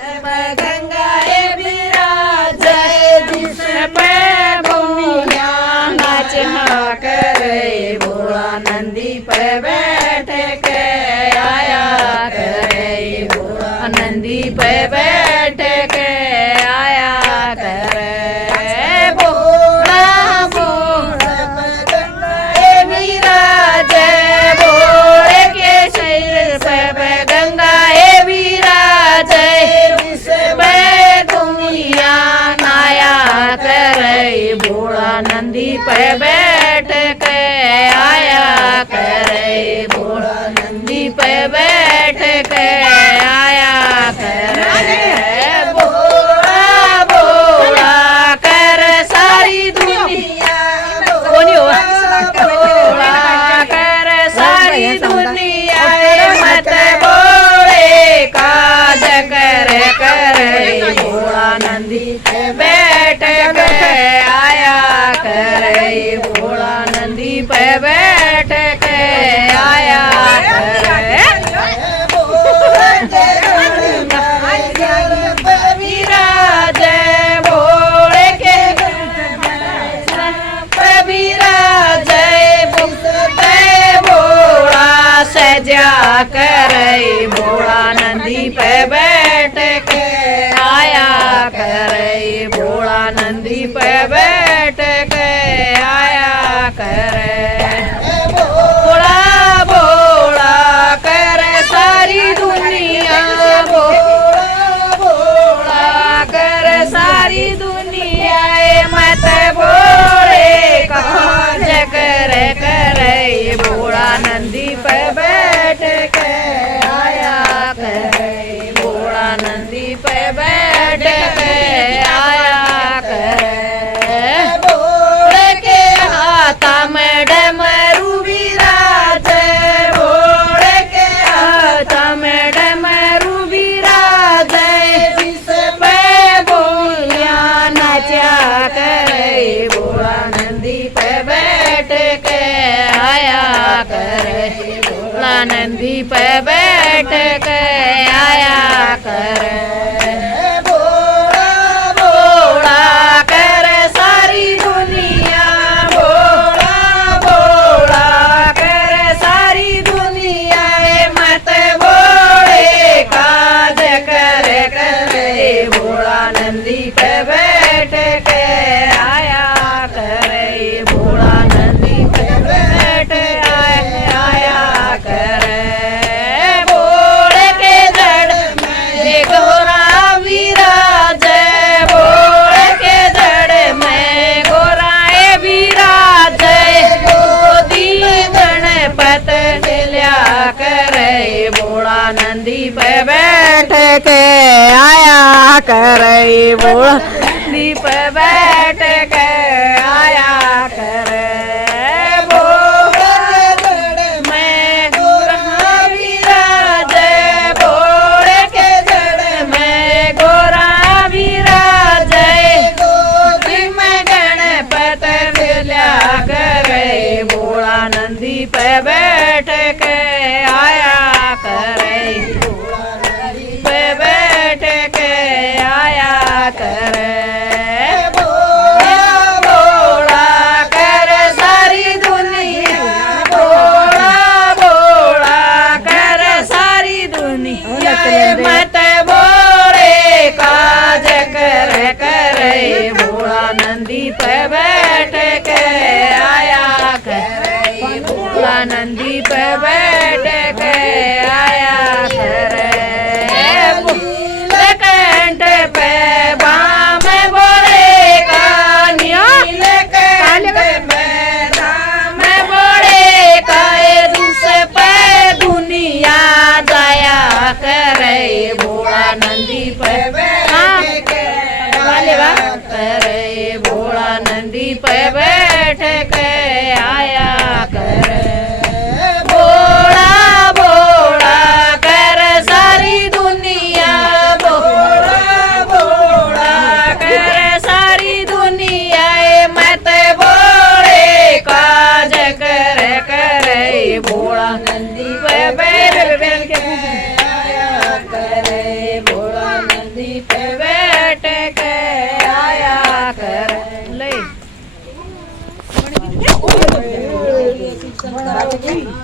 गंगाए बिराजे जिस पे भूमिया नाच करे भोला नंदी पे बैठ के आया करे भोला नंदी पे बैठ के आया करे भोला भोला गंगाए बिराजे भोले के शरीर पे गंगाए बिराजे भोला नंदी पे बैठ के आया करे भोला नंदी पे बैठ के आया करे भोला भोला कर सारी दुनिया भोला कर सारी दुनिया मत बोले काज करे करे भोला नंदी पे बैठ के आया करे भोला नंदी पे बैठ के आया करे विराजे भोले के विराजे भोला सजा करे भोला नंदी पे बैठ के आया करे भोला नंदी पे बैठ के आया करे भोला भोला करे सारी दुनिया भोला भोला करे सारी दुनिया मत बोले काज करे करे भोला नंदी पे बैठ के आया करे भोला नंदी पे बैठ के आया करे भोले के हाथा में डमरू विराजे भोले के हाथा में डमरू विराजे जिस पे बोलिया नचा करे भोला नंदी पे बैठ के आया करे भोला नंदी पे बैठ के आया करे नंदी पे बैठ के आया करे भोला नंदी पे बैठ आया करे भोले के जड़ में गोरा विराजे भोले के जड़ में गोराए विराजे गोदी गणपत लिया करे भोला नंदी पे बैठ के आया करे भोला नंदी पे बैठ के आया करे भोला में गोरा विराजे भोले के जड़ में गोरा विराजे गोदी में गणपत लिया करे भोला नंदी पे बैठ के आया करे भोला नंदी पे बैठ के आया करे भोला भोला कर सारी दुनिया भोला भोला कर सारी दुनिया मत बोले काज करे करे भोला नंदी पे बैठ के आया करे भोला नंदी पे बैठ के आया करे कंठ पे बाम बोले कानिया कंठ पे दाम बोले काए दूस पे दुनिया जाया करे भोला नंदी पे बैठ के करे भोला नंदी पे बैठ के आया करे भोला भोला कर सारी दुनिया भोला भोला कर सारी दुनिया मत बोले काज करे करे भोला नंदी पे बैठ के आया करे भोला नंदी बच गई।